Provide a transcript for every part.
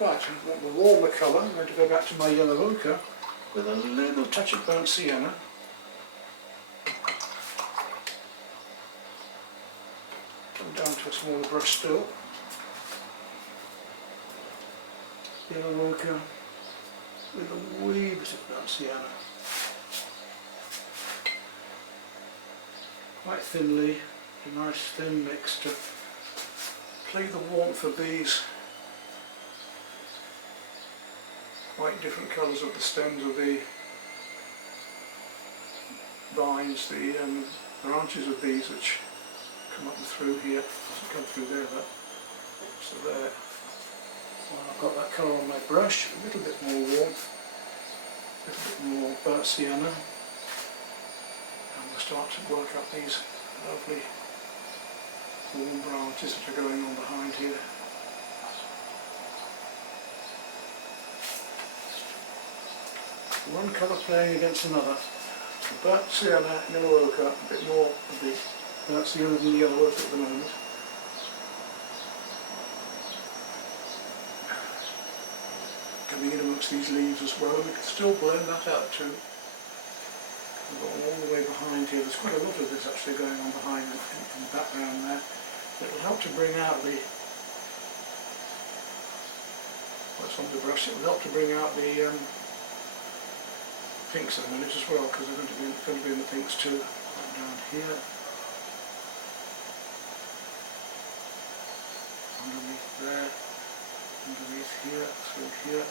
Right, I want the warmer colour. I'm going to go back to my yellow ochre with a little touch of burnt sienna. Come down to a smaller brush still. Yellow ochre with a wee bit of burnt sienna. Quite thinly, a nice thin mix to play the warmth of these quite different colours of the stems of the vines, the branches of these which come up and through here. Doesn't come through there though. So there. Well, I've got that colour on my brush, a little bit more warmth, a little bit more burnt sienna, and we'll start to work up these lovely warm branches that are going on behind here. One colour playing against another. The burnt sienna, yellow ochre, a bit more of the burnt sienna than the yellow ochre at the moment. Coming in amongst these leaves as well, and we can still blend that out too. All the way behind here, there's quite a lot of this actually going on behind in the background there. It will help to bring out the, what's on the brush, it will help to bring out the pinks in a minute as well, because they're going to be in the pinks too. Right down here, underneath there, underneath here, through here.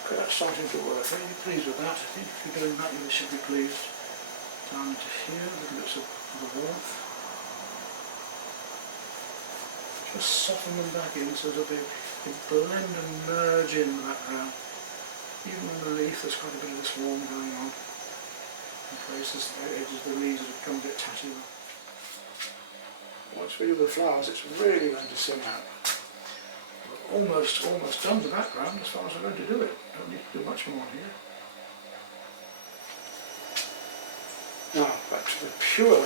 Okay, that's starting to work. Are you pleased with that? I think if you're doing that, you should be pleased. Down to here, little bits of the warmth. Just soften them back in so that they blend and merge in the background. Even on the leaf, there's quite a bit of this warm going on. In places, the edges of the leaves have become a bit tatty. Once we do the flowers, it's really going to sing out. We're almost done the background as far as we're going to do it. Don't need to do much more here. Now, back to the pure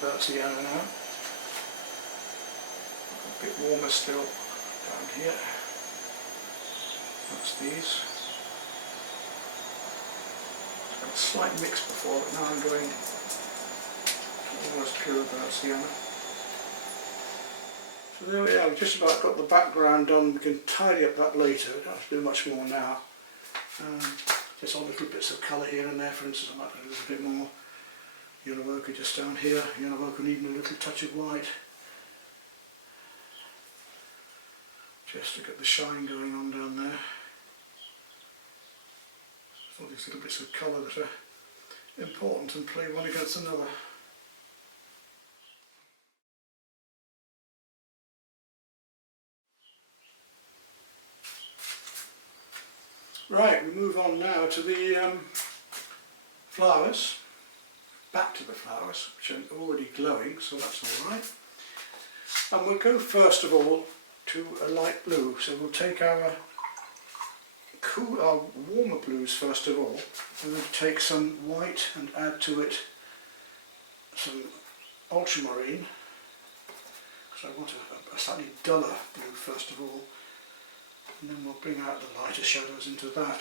burnt sienna now. A bit warmer still down here. That's these. Got a slight mix before, but now I'm going almost pure burnt sienna. So there we are, we've just about got the background done. We can tidy up that later, we don't have to do much more now. Just all little bits of colour here and there, for instance. I might put a little bit more yellow ochre just down here, yellow ochre and even a little touch of white. Just to get the shine going on down there. All these little bits of colour that are important and play one against another. Right, we move on now to the flowers. Back to the flowers, which are already glowing, so that's all right. And we'll go first of all to a light blue. So we'll take our warmer blues first of all, and then take some white and add to it some ultramarine, because I want a slightly duller blue first of all, and then we'll bring out the lighter shadows into that.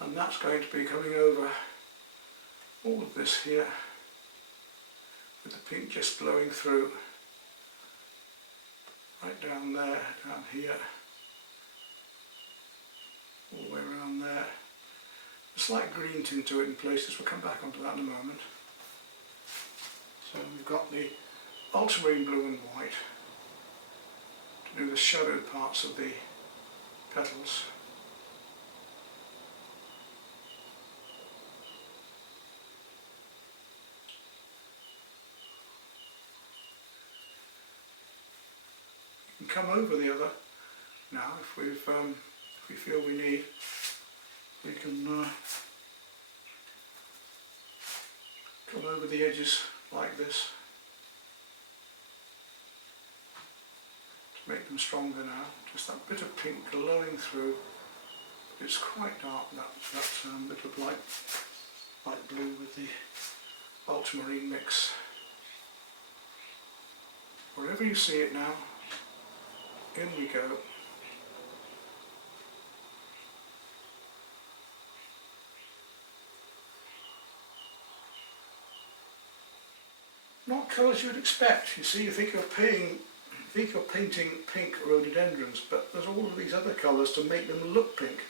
And that's going to be coming over all of this here, with the pink just glowing through, right down there, down here, all the way around there. A slight green tint to it in places, we'll come back onto that in a moment. So we've got the ultramarine blue and white to do the shadowed parts of the petals. You can come over the other now if we feel we need. We can come over the edges like this to make them stronger now. Just that bit of pink glowing through. It's quite dark, that bit of light blue with the ultramarine mix. wherever you see it now, in we go. Not colours you would expect. You see, you think you're painting pink rhododendrons, but there's all of these other colours to make them look pink.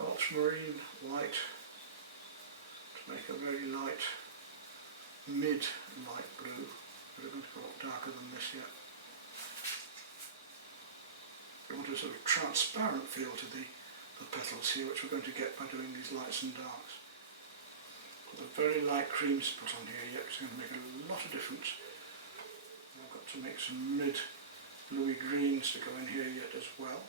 Ultramarine white to make a very light, mid-light blue. We're going to go a lot darker than this yet. We want a sort of transparent feel to the petals here, which we're going to get by doing these lights and darks. Got a very light cream to put on here yet, which is going to make a lot of difference. And I've got to make some mid-bluey greens to go in here yet as well.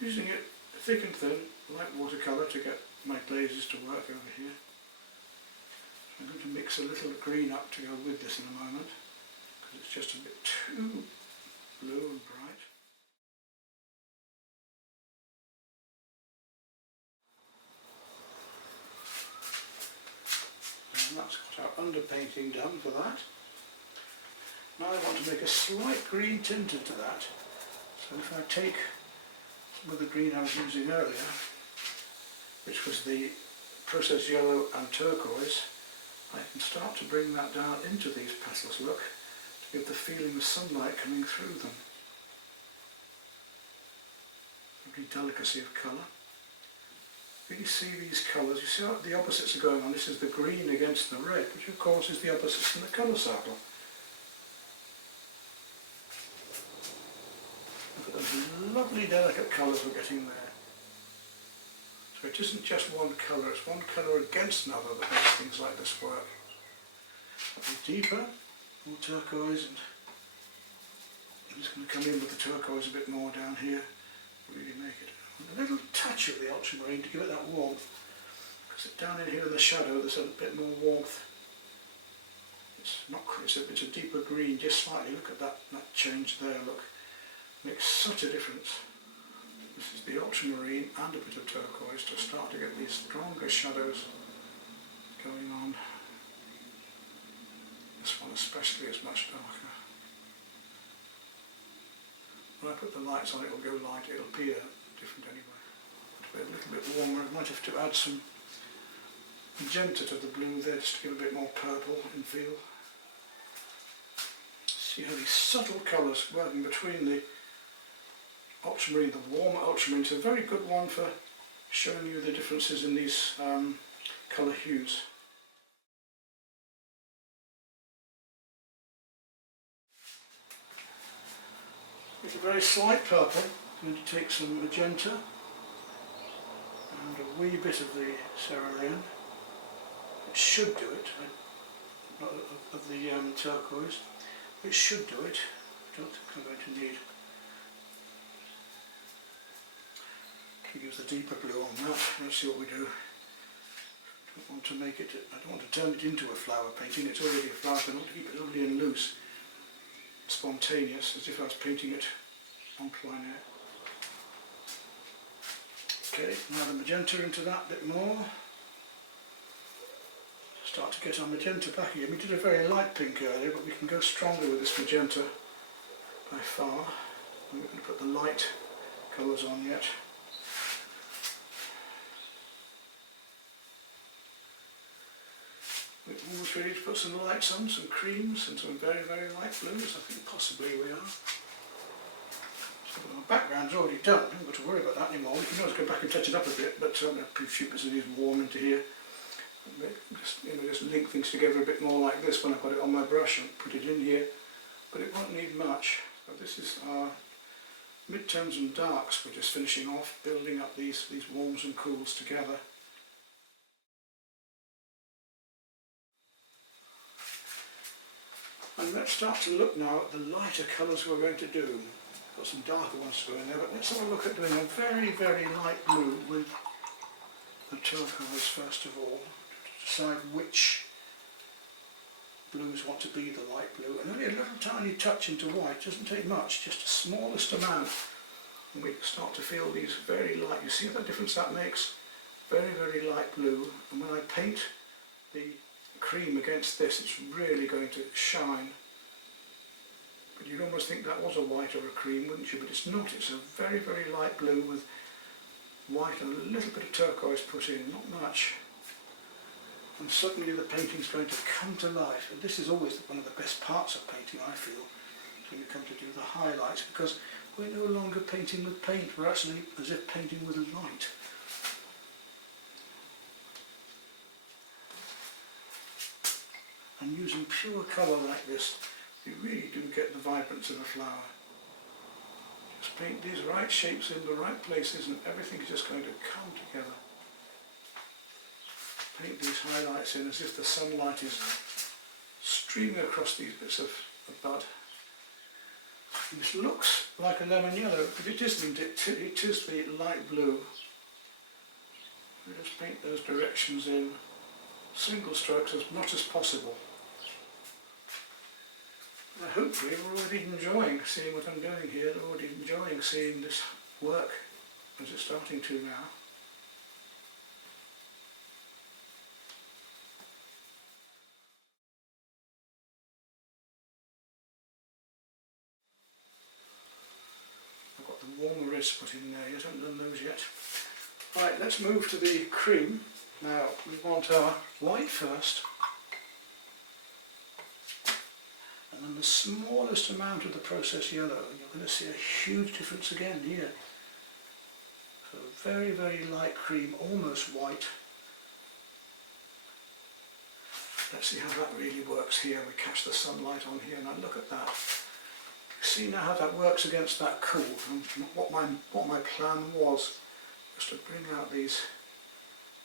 Using it thick and thin, like watercolour, to get my glazes to work over here. I'm going to mix a little green up to go with this in a moment, because it's just a bit too blue and bright. And that's got our underpainting done for that. Now I want to make a slight green tint into that. So if I take some of the green I was using earlier, which was the processed yellow and turquoise, I can start to bring that down into these petals, look, to give the feeling of sunlight coming through them. Lovely delicacy of colour. You see these colours, you see how the opposites are going on. This is the green against the red, which of course is the opposites in the colour circle. Look at those lovely delicate colours we're getting there. So it isn't just one colour, it's one colour against another that makes things like this work. A bit deeper, more turquoise, and I'm just going to come in with the turquoise a bit more down here, really make it. A little touch of the ultramarine to give it that warmth, because down in here in the shadow there's a bit more warmth. It's not crisp, it's a deeper green, just slightly. Look at that change there, look. Makes such a difference. This is the ultramarine and a bit of turquoise to start to get these stronger shadows going on. This one especially is much darker. When I put the lights on, it will go light, it'll appear different anyway. To be a little bit warmer, I might have to add some magenta to the blue there just to give a bit more purple in feel. See how these subtle colours working between the ultramarine, the warmer ultramarine. It's a very good one for showing you the differences in these colour hues. It's a very slight purple. I'm going to take some magenta and a wee bit of the cerulean. It should do it, not of the turquoise. It should do it. I don't think I'm going to need to use the deeper blue on that. Let's see what we do. I don't want to make it, I don't want to turn it into a flower painting. It's already a flower, so I want to keep it lovely and loose, spontaneous, as if I was painting it on plein air. Okay, now the magenta into that a bit more. Start to get our magenta back again. We did a very light pink earlier, but we can go stronger with this magenta by far. We're going to put the light colours on yet. We're almost ready to put some lights on, some creams and some very, very light blues. I think possibly we are. So our background's already done, I haven't got to worry about that anymore. We can always go back and touch it up a bit, but I'm going to put a few bits of these warm into here. Just link things together a bit more like this when I've got it on my brush and put it in here, but it won't need much. So this is our mid-tones and darks. We're just finishing off, building up these warms and cools together. And let's start to look now at the lighter colours we're going to do. Got some darker ones to go in there, but let's have a look at doing a very, very light blue with the turquoise first of all, to decide which blues want to be the light blue. And only a little tiny touch into white, doesn't take much, just the smallest amount. and we start to feel these very light, you see the difference that makes? Very, very light blue, and when I paint the cream against this, it's really going to shine. But you'd almost think that was a white or a cream, wouldn't you? But it's not, it's a very, very light blue with white and a little bit of turquoise put in, not much. And suddenly the painting's going to come to life, and this is always one of the best parts of painting, I feel, when you come to do the highlights, because we're no longer painting with paint, we're actually as if painting with light. And using pure colour like this, you really do get the vibrance of a flower. Just paint these right shapes in the right places and everything is just going to come together. Paint these highlights in as if the sunlight is streaming across these bits of bud. This looks like a lemon yellow, but it isn't. It is the light blue. We just paint those directions in single strokes as much as possible. And hopefully we're already enjoying seeing what I'm doing here, already enjoying seeing this work as it's starting to now. I've got the warmer reds put in there, I haven't done those yet. Right, let's move to the cream. Now we want our white first, and then the smallest amount of the processed yellow, and you're going to see a huge difference again here. So very, very light cream, almost white. Let's see how that really works here. We catch the sunlight on here, and I look at that. See now how that works against that cool, and what my plan was to bring out these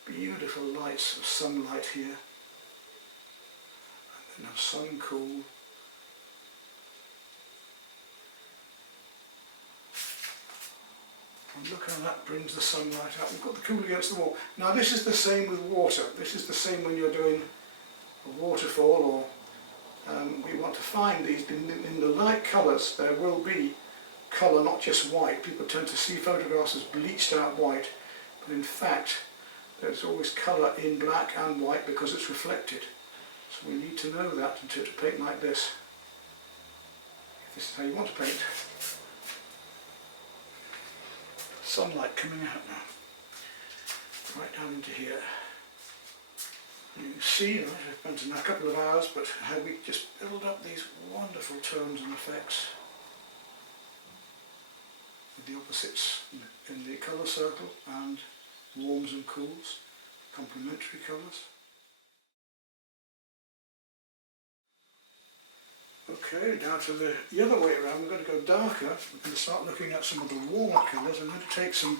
beautiful lights of sunlight here, and then have sun cool. And look how that brings the sunlight out. We've got the cool against the wall. Now this is the same with water. This is the same when you're doing a waterfall, or we want to find these in the light colours. There will be colour, not just white. People tend to see photographs as bleached out white, but in fact there's always colour in black and white because it's reflected. So we need to know that to paint like this. If this is how you want to paint. Sunlight coming out now, right down into here. You can see, I've spent in a couple of hours, but how we just build up these wonderful tones and effects with the opposites in the colour circle and warms and cools, complementary colours. Okay, now to the other way around, we're going to go darker. We're going to start looking at some of the warmer colours. I'm going to take some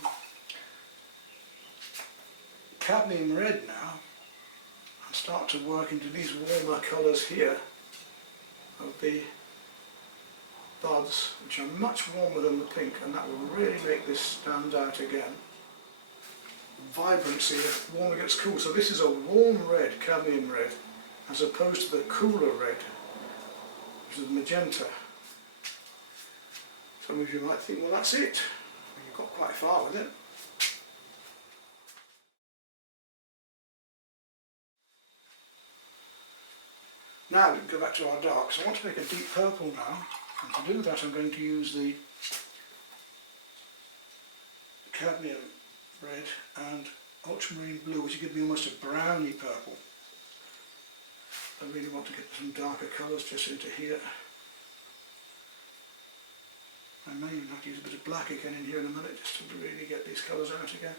cadmium red now and start to work into these warmer colours here of the buds, which are much warmer than the pink, and that will really make this stand out again. Vibrancy of warm against cool. So this is a warm red, cadmium red, as opposed to the cooler red, which is magenta. Some of you might think, well, that's it. You've got quite far with it. Now we can go back to our darks. I want to make a deep purple now, and to do that I'm going to use the cadmium red and ultramarine blue, which will give me almost a browny purple. I really want to get some darker colours just into here. I may even have to use a bit of black again in here in a minute just to really get these colours out again.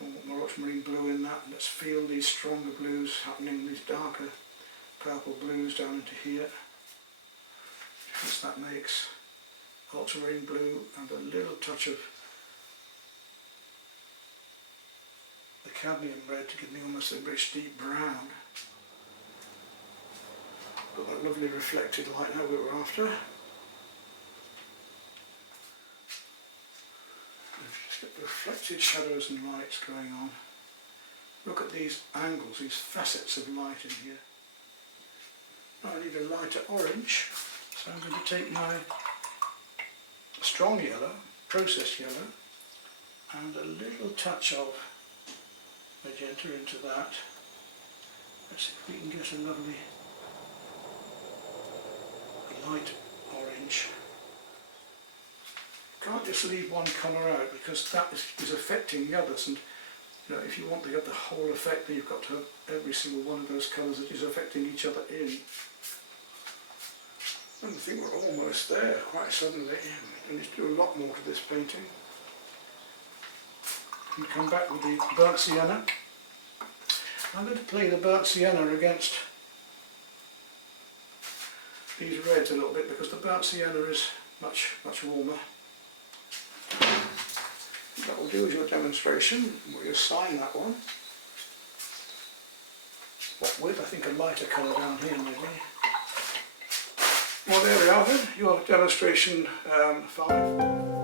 I want more ultramarine blue in that. Let's feel these stronger blues happening, these darker purple blues down into here. Difference that makes. Ultramarine blue and a little touch of the cadmium red to give me almost a rich deep brown. Got that lovely reflected light now we were after. Just get reflected shadows and lights going on. Look at these angles, these facets of light in here. Now I need a lighter orange, so I'm going to take my strong yellow, processed yellow, and a little touch of magenta into that. Let's see if we can get a lovely light orange. Can't just leave one colour out because that is affecting the others, and you know, if you want to get the whole effect, then you've got to have every single one of those colours that is affecting each other in. And I think we're almost there quite suddenly. We need to do a lot more to this painting. And come back with the burnt sienna. I'm going to play the burnt sienna against these reds a little bit because the burnt sienna is much warmer. That will do as your demonstration. We'll assign that one. What with, I think, a lighter colour down here maybe. Well, there we are then, your demonstration 5.